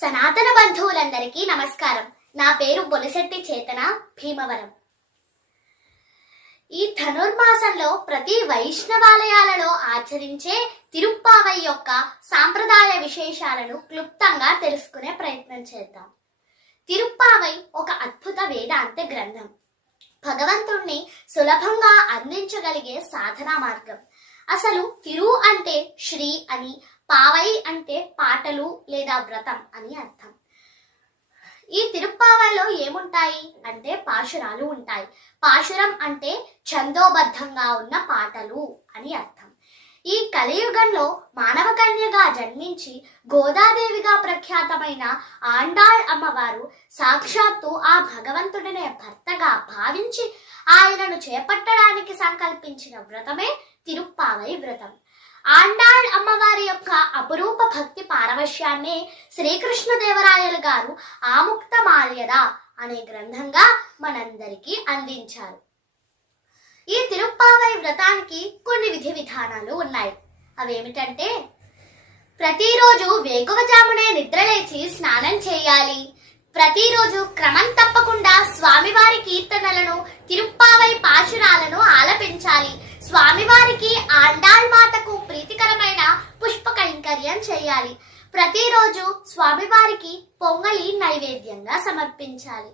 సనాతన బంధువులందరికీ నమస్కారం. నా పేరు బొలిశెట్టి చేతన భీమవరం. ఈ ధనుర్మాసంలో ప్రతి వైష్ణవాలయాలలో ఆచరించే తిరుప్పావై యొక్క సాంప్రదాయ విశేషాలను క్లుప్తంగా తెలుసుకునే ప్రయత్నం చేద్దాం. తిరుప్పావై ఒక అద్భుత వేదాంత గ్రంథం. భగవంతుణ్ణి సులభంగా అందించగలిగే సాధనా మార్గం. అసలు తిరు అంటే శ్రీ అని పావై అంటే పాటలు లేదా వ్రతం అని అర్థం. ఈ తిరుప్పావైలో ఏముంటాయి? అంటే పాశురాలు ఉంటాయి. పాశురం అంటే ఛందోబద్ధంగా ఉన్న పాటలు అని అర్థం. ఈ కలియుగంలో మానవ కన్యగా జన్మించి గోదాదేవిగా ప్రఖ్యాతమైన ఆండాళ్ అమ్మవారు సాక్షాత్తు ఆ భగవంతుడినే భర్తగా భావించి ఆయనను చేపట్టడానికి సంకల్పించిన వ్రతమే తిరుప్పావై వ్రతం. ఆండాళ్ అమ్మవారి యొక్క అపురూప భక్తి పారవశ్యాన్ని శ్రీకృష్ణదేవరాయలు గారు ఆముక్త మాల్యద అనే గ్రంథంగా మనందరికీ అందించారు. ఈ తిరుప్పావై వ్రతానికి కొన్ని విధి విధానాలు ఉన్నాయి. అవేమిటంటే ప్రతిరోజు వేకువజామునే నిద్రలేచి స్నానం చేయాలి. ప్రతిరోజు క్రమం తప్పకుండా స్వామివారి కీర్తనలను తిరుప్పావై పాశురాలను ఆలపించాలి. స్వామివారికి ఆండాళ్ మాత కైంకర్యం చేయాలి. ప్రతిరోజు స్వామివారికి పొంగలి నైవేద్యంగా సమర్పించాలి.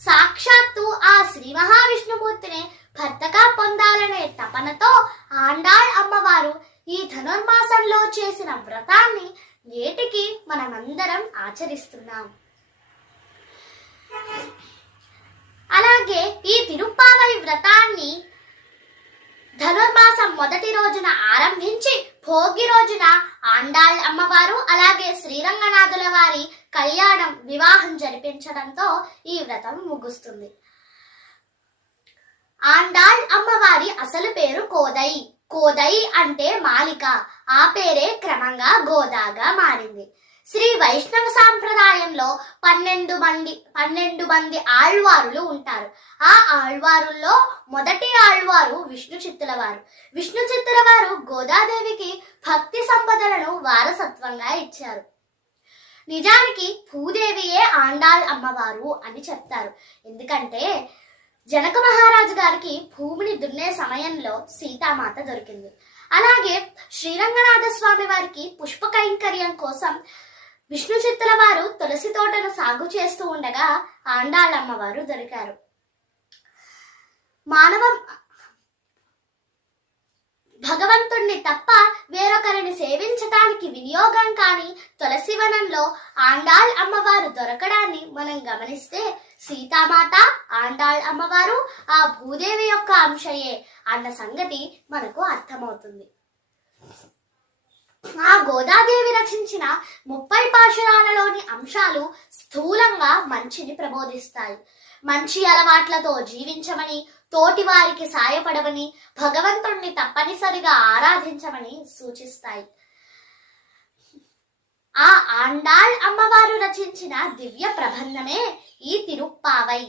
సాక్షాత్తు ఆ శ్రీ మహావిష్ణుమూర్తిని భర్తగా పొందాలనే తపనతో ఆండాళ్ అమ్మవారు ఈ ధనుర్మాసంలో చేసిన వ్రతాన్ని నేటికి మనమందరం ఆచరిస్తున్నాం. అలాగే ఈ తిరుప్పావై వ్రతాన్ని ధనుర్మాసం మొదటి రోజున ఆరంభించి భోగి రోజున ఆండాళ్ అమ్మవారు అలాగే శ్రీరంగనాథుల వారి కళ్యాణం వివాహం జరిపించడంతో ఈ వ్రతం ముగుస్తుంది. ఆండాళ్ అమ్మవారి అసలు పేరు కోదై. కోదై అంటే మాలిక. ఆ పేరే క్రమంగా గోదాగా మారింది. శ్రీ వైష్ణవ సాంప్రదాయంలో పన్నెండు మంది పన్నెండు మంది ఆళ్వారులు ఉంటారు. ఆ ఆళ్వారుల్లో మొదటి ఆళ్వారు విష్ణు చిత్తుల వారు విష్ణు చిత్తుల వారు గోదాదేవికి భక్తి సంపదలను వారసత్వంగా ఇచ్చారు. నిజానికి భూదేవియే ఆండాళ్ అమ్మవారు అని చెప్తారు. ఎందుకంటే జనక మహారాజు గారికి భూమిని దున్నే సమయంలో సీతామాత దొరికింది. అలాగే శ్రీరంగనాథ స్వామి వారికి పుష్ప కైంకర్యం కోసం విష్ణు చిత్తుల వారు తులసి తోటను సాగు చేస్తూ ఉండగా ఆండాళ్ళమ్మవారు దొరికారు. మానవ భగవంతుణ్ణి తప్ప వేరొకరిని సేవించటానికి వినియోగం కాని తులసి వనంలో ఆండాళ్ అమ్మవారు దొరకడాన్ని మనం గమనిస్తే సీతామాత ఆండాళ్ అమ్మవారు ఆ భూదేవి యొక్క అంశయే అన్న సంగతి మనకు అర్థమవుతుంది. ఆ గోదాదేవి రచించిన ముప్పై పాశురాలలోని అంశాలు స్థూలంగా మంచిని ప్రబోధిస్తాయి. మంచి అలవాట్లతో జీవించమని తోటి వారికి సాయపడమని భగవంతుణ్ణి తప్పనిసరిగా ఆరాధించమని సూచిస్తాయి. ఆ ఆండాళ్ అమ్మవారు రచించిన దివ్య ప్రబంధమే ఈ తిరుప్పావై.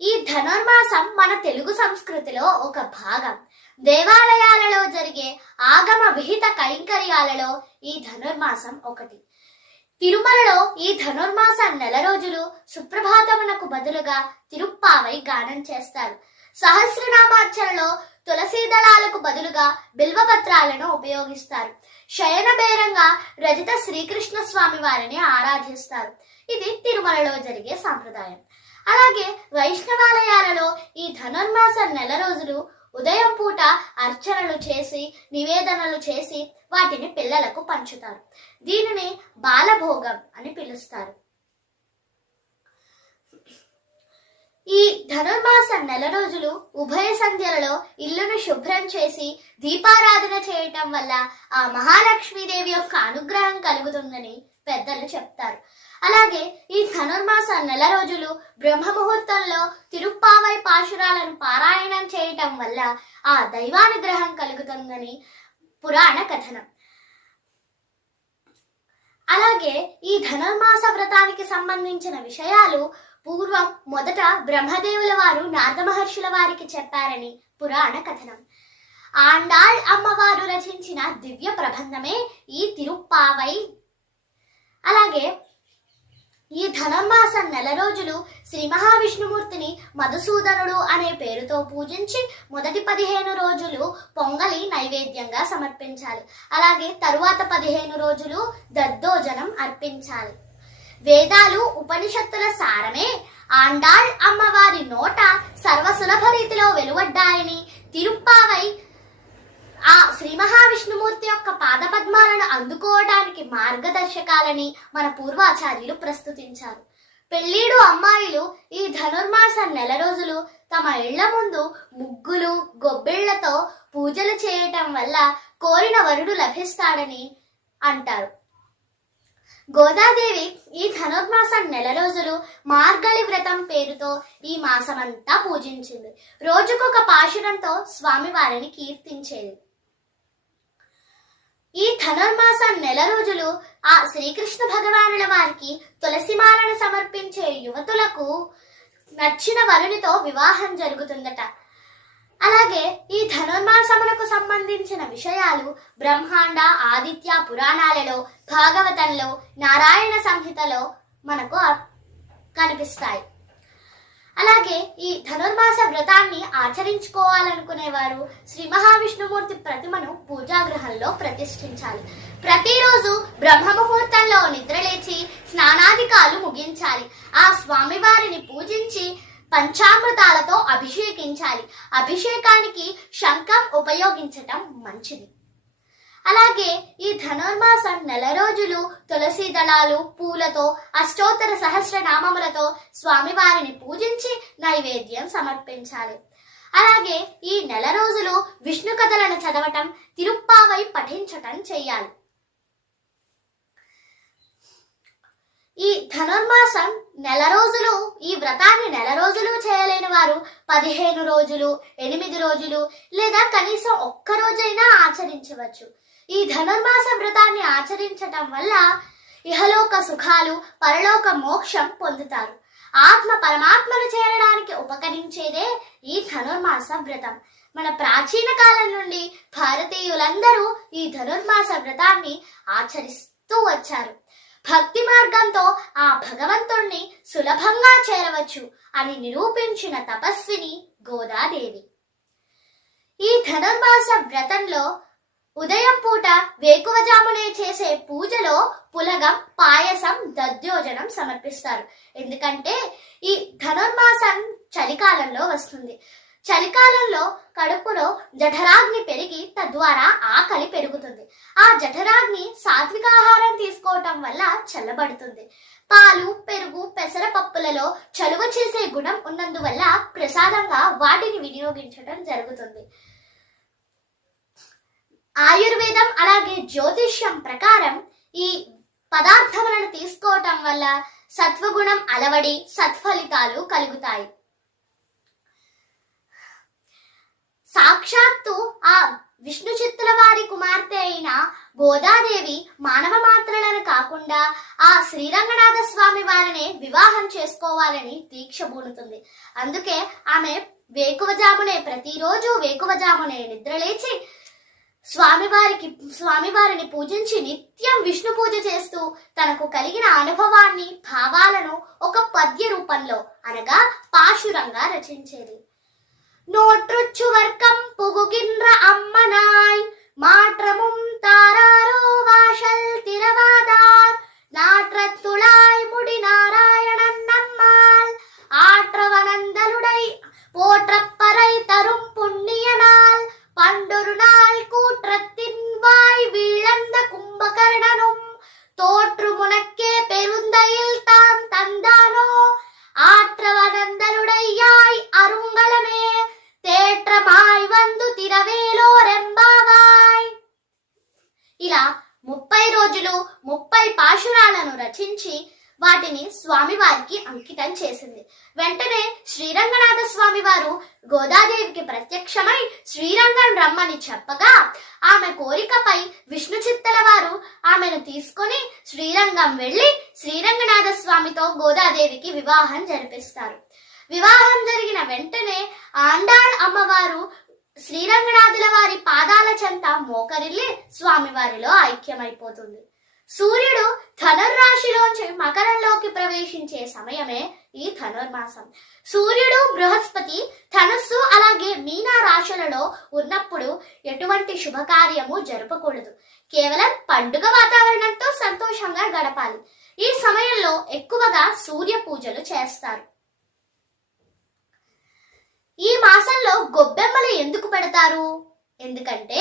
ఈ ధనుర్మాసం మన తెలుగు సంస్కృతిలో ఒక భాగం. దేవాలయాలలో జరిగే ఆగమ విహిత కైంకర్యాలలో ఈ ధనుర్మాసం ఒకటి. తిరుమలలో ఈ ధనుర్మాస నెల రోజులు సుప్రభాతమునకు బదులుగా తిరుప్పావై గానం చేస్తారు. సహస్రనామార్చనలో తులసీ దళాలకు బదులుగా బిల్వపత్రాలను ఉపయోగిస్తారు. శయనబేరంగా రజిత శ్రీకృష్ణ స్వామి వారిని ఆరాధిస్తారు. ఇది తిరుమలలో జరిగే సాంప్రదాయం. అలాగే వైష్ణవాలయాలలో ఈ ధనుర్మాస నెల రోజులు ఉదయం పూట అర్చనలు చేసి నివేదనలు చేసి వాటిని పిల్లలకు పంచుతారు. దీనిని బాలభోగం అని పిలుస్తారు. ఈ ధనుర్మాస నెల రోజులు ఉభయ సంధ్యలలో ఇల్లును శుభ్రం చేసి దీపారాధన చేయటం వల్ల ఆ మహాలక్ష్మీదేవి యొక్క అనుగ్రహం కలుగుతుందని పెద్దలు చెప్తారు. అలాగే ఈ ధనుర్మాస నెల రోజులు బ్రహ్మ ముహూర్తంలో తిరుప్పావై పాశురాలను పారాయణం చేయటం వల్ల ఆ దైవానుగ్రహం కలుగుతుందని పురాణ కథనం. అలాగే ఈ ధనుర్మాస వ్రతానికి సంబంధించిన విషయాలు పూర్వం మొదట బ్రహ్మదేవుల వారు నారద మహర్షుల వారికి చెప్పారని పురాణ కథనం. ఆండాళ్ అమ్మవారు రచించిన దివ్య ప్రబంధమే ఈ తిరుప్పావై. అలాగే ఈ ధనుర్మాసం నెల రోజులు శ్రీ మహావిష్ణుమూర్తిని మధుసూదనుడు అనే పేరుతో పూజించి మొదటి పదిహేను రోజులు పొంగలి నైవేద్యంగా సమర్పించాలి. అలాగే తరువాత పదిహేను రోజులు దద్దోజనం అర్పించాలి. వేదాలు ఉపనిషత్తుల సారమే ఆండాళ్ అమ్మవారి నోట సర్వసులభ రీతిలో వెలువడ్డాయని తిరుప్పావై మహావిష్ణుమూర్తి యొక్క పాదపద్మాలను అందుకోవడానికి మార్గదర్శకాలని మన పూర్వాచార్యులు ప్రస్తుతించారు. పెళ్ళీడు అమ్మాయిలు ఈ ధనుర్మాస నెల రోజులు తమ ఇళ్ళ ముందు ముగ్గులు గొబ్బిళ్ళతో పూజలు చేయటం వల్ల కోరిన వరుడు లభిస్తాడని అంటారు. గోదాదేవి ఈ ధనుర్మాసం నెల రోజులు మార్గళి వ్రతం పేరుతో ఈ మాసమంతా పూజించింది. రోజుకొక పాశురంతో స్వామివారిని కీర్తించేది. ఈ ధనుర్మాస నెల రోజులు ఆ శ్రీకృష్ణ భగవానుల వారికి తులసిమాలను సమర్పించే యువతులకు నచ్చిన వరునితో వివాహం జరుగుతుందట. అలాగే ఈ ధనుర్మాసములకు సంబంధించిన విషయాలు బ్రహ్మాండ ఆదిత్య పురాణాలలో భాగవతంలో నారాయణ సంహితలో మనకు కనిపిస్తాయి. అలాగే ఈ ధనుర్మాస వ్రతాన్ని ఆచరించుకోవాలనుకునేవారు శ్రీ మహావిష్ణుమూర్తి ప్రతిమను పూజాగృహంలో ప్రతిష్ఠించాలి. ప్రతిరోజు బ్రహ్మ ముహూర్తంలో నిద్రలేచి స్నానాధికాలు ముగించాలి. ఆ స్వామివారిని పూజించి పంచామృతాలతో అభిషేకించాలి. అభిషేకానికి శంఖం ఉపయోగించటం మంచిది. అలాగే ఈ ధనుర్మాసం నెల రోజులు తులసి దళాలు పూలతో అష్టోత్తర సహస్రనామములతో స్వామివారిని పూజించి నైవేద్యం సమర్పించాలి. అలాగే ఈ నెల రోజులు విష్ణు కథలను చదవటం తిరుప్పావై పఠించటం చేయాలి. ఈ ధనుర్మాసం నెల రోజులు ఈ వ్రతాన్ని నెల రోజులు చేయలేని వారు పదిహేను రోజులు ఎనిమిది రోజులు లేదా కనీసం ఒక్క రోజైనా ఆచరించవచ్చు. ఈ ధనుర్మాస వ్రతాన్ని ఆచరించటం వల్ల ఇహలోక సుఖాలు పరలోక మోక్షం పొందుతారు. ఆత్మ పరమాత్మను చేరడానికి ఉపకరించేదే ఈ ధనుర్మాస వ్రతం. మన ప్రాచీన కాలం నుండి భారతీయులందరూ ఈ ధనుర్మాస వ్రతాన్ని ఆచరిస్తూ వచ్చారు. భక్తి మార్గంతో ఆ భగవంతుణ్ణి సులభంగా చేరవచ్చు అని నిరూపించిన తపస్విని గోదాదేవి. ఈ ధనుర్మాస వ్రతంలో ఉదయం పూట వేకువజామునే చేసే పూజలో పులగం పాయసం దద్యోజనం సమర్పిస్తారు. ఎందుకంటే ఈ ధనుర్మాసం చలికాలంలో వస్తుంది. చలికాలంలో కడుపులో జఠరాగ్ని పెరిగి తద్వారా ఆకలి పెరుగుతుంది. ఆ జఠరాగ్ని సాత్విక ఆహారం తీసుకోవటం వల్ల చల్లబడుతుంది. పాలు పెరుగు పెసరపప్పులలో చలువ చేసే గుణం ఉన్నందువల్ల ప్రసాదంగా వాటిని వినియోగించడం జరుగుతుంది. ఆయుర్వేదం అలాగే జ్యోతిష్యం ప్రకారం ఈ పదార్థములను తీసుకోవటం వల్ల సత్వగుణం అలవడి సత్ఫలితాలు కలుగుతాయి. సాక్షాత్తు ఆ విష్ణు చిత్తుల వారి కుమార్తె అయిన గోదాదేవి మానవ మాత్రలను కాకుండా ఆ శ్రీరంగనాథ స్వామి వారిని వివాహం చేసుకోవాలని దీక్ష బూనుతుంది అందుకే ఆమె వేకువజామునే ప్రతిరోజు వేకువజామునే నిద్రలేచి స్వామివారికి స్వామివారిని పూజించి నిత్యం విష్ణు పూజ చేస్తూ తనకు కలిగిన అనుభవాన్ని భావాలను ఒక పద్య రూపంలో అనగా పాశురంగా రచించేది. నోట్రుచ్చు వర్కం పొగుకిండ్ర అమ్మనాయ్ మాట్రముం తారారో వాషల్ తిరవాదార్ నాట్రత్తుళాయ్ ముడి నారాయణన్ నమ్మాల్ ఆడ ముప్పై రోజులు ముప్పై పాశురాలను రచించి వాటిని స్వామివారికి అంకితం చేసింది. వెంటనే శ్రీరంగనాథ స్వామి వారు గోదాదేవికి ప్రత్యక్షమై శ్రీరంగం రమ్మని చెప్పగా ఆమె కోరికపై విష్ణు చిత్తల వారు ఆమెను తీసుకొని శ్రీరంగం వెళ్ళి శ్రీరంగనాథ స్వామితో గోదాదేవికి వివాహం జరిపిస్తారు. వివాహం జరిగిన వెంటనే ఆండాళ్ అమ్మవారు శ్రీరంగనాథుల వారి పాదాల చెంత మోకరిల్లి స్వామివారిలో ఐక్యమైపోతుంది. సూర్యుడు ధనుర్రాశిలోంచి మకరంలోకి ప్రవేశించే సమయమే ఈ ధనుర్మాసం. సూర్యుడు బృహస్పతి ధనుస్సు అలాగే మీనా రాశులలో ఉన్నప్పుడు ఎటువంటి శుభకార్యము జరపకూడదు. కేవలం పండుగ వాతావరణంతో సంతోషంగా గడపాలి. ఈ సమయంలో ఎక్కువగా సూర్య పూజలు చేస్తారు. ఈ మాసంలో గొబ్బెమ్మలు ఎందుకు పెడతారు? ఎందుకంటే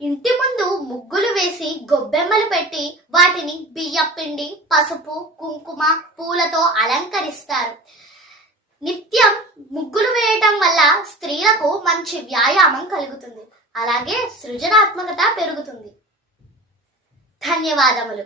ఇంటి ముందు ముగ్గులు వేసి గొబ్బెమ్మలు పెట్టి వాటిని బియ్యపిండి పసుపు కుంకుమ పూలతో అలంకరిస్తారు. నిత్యం ముగ్గులు వేయటం వల్ల స్త్రీలకు మంచి వ్యాయామం కలుగుతుంది. అలాగే సృజనాత్మకత పెరుగుతుంది. ధన్యవాదములు.